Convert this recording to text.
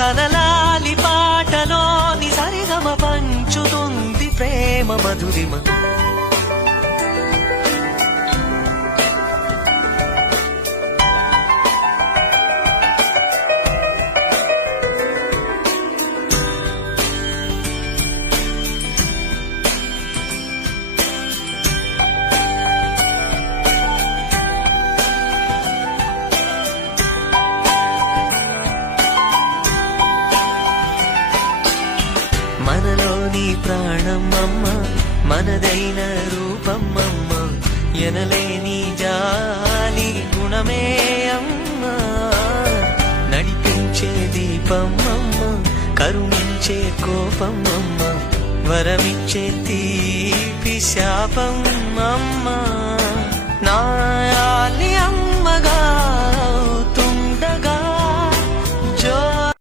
తన లాలి పాటలోని సరిగమ పంచుతుంది ప్రేమ మధురిమ. మనలోని ప్రాణమమ్మ, మనదైన రూపమమ్మ, ఎనలేని జాలి గుణమే అమ్మ. నడిపించే దీపమమ్మ, కరుణించే కోపమమ్మ, వరమిచ్చే తీపి శాపమమ్మ. నా